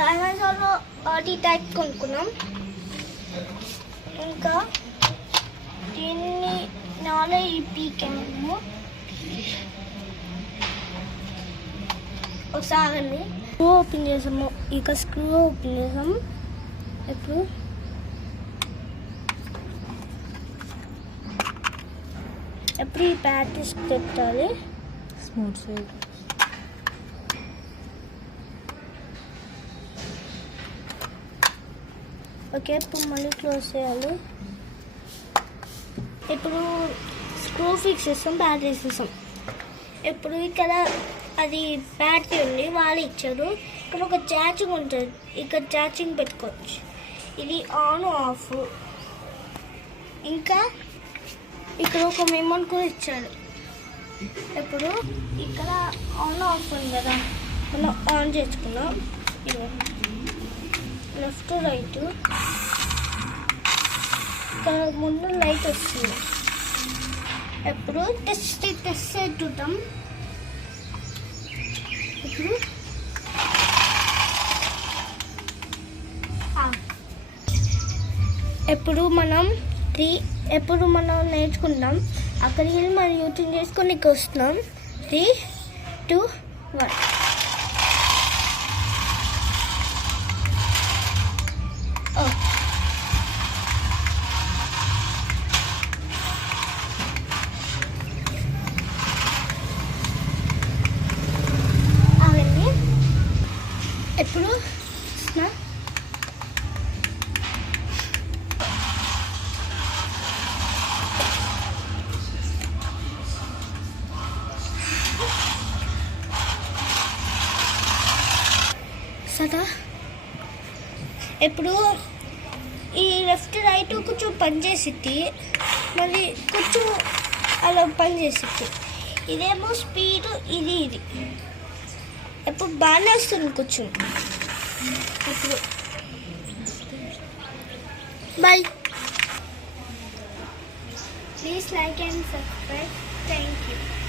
అమెజాన్లో RT tag కొనుక్కున్నాం. ఇంకా దీన్ని నాలుగు పీకాము ఒకసారి స్క్రూ ఓపెన్ చేసాము. ఇక స్క్రూ ఓపెన్ చేసాము ఇప్పుడు ఎప్పుడు ఈ ప్యాటిస్ పెట్టాలి? Smooth side. ఓకే ఇప్పుడు మళ్ళీ క్లోజ్ చేయాలి. ఇప్పుడు స్క్రూ ఫిక్స్ చేస్తాం బ్యాటరీ చేస్తాం ఇప్పుడు ఇక్కడ అది బ్యాటరీ ఉంది వాళ్ళు ఇచ్చారు. ఇక్కడ ఒక ఛార్జింగ్ ఉంటుంది ఇక్కడ ఛార్జింగ్ పెట్టుకోవచ్చు. ఇది ఆన్ ఆఫ్ ఇంకా ఇక్కడ ఒక మెమోన్ కూడా ఇచ్చారు. ఇప్పుడు ఇక్కడ ఆన్ ఆఫ్ ఉంది కదా మనం ఆన్ చేసుకున్నాం ఇది లెఫ్ట్ రైట్. ఇక్కడ ముందు లైట్ వస్తుంది. ఎప్పుడు టెస్ట్ టెస్ట్ చేద్దాం. ఇప్పుడు ఎప్పుడు మనం త్రీ ఎప్పుడు మనం నేర్చుకుంటాం అక్కడికి వెళ్ళి మనం యూట్యూబ్ చేసుకొని వస్తున్నాం. Three two one. ఎప్పుడు? సదా? ఎప్పుడు? ఈ లెఫ్ట్ రైట్ కొంచెం పనిచేసిద్ది మళ్ళీ కొంచెం అలా పని చేసిద్ది. ఇదేమో స్పీడ్ ఇది ఇది. ఇప్పుడు బాగానే వస్తుంది కొంచెం ఇప్పుడు bye please like and subscribe thank you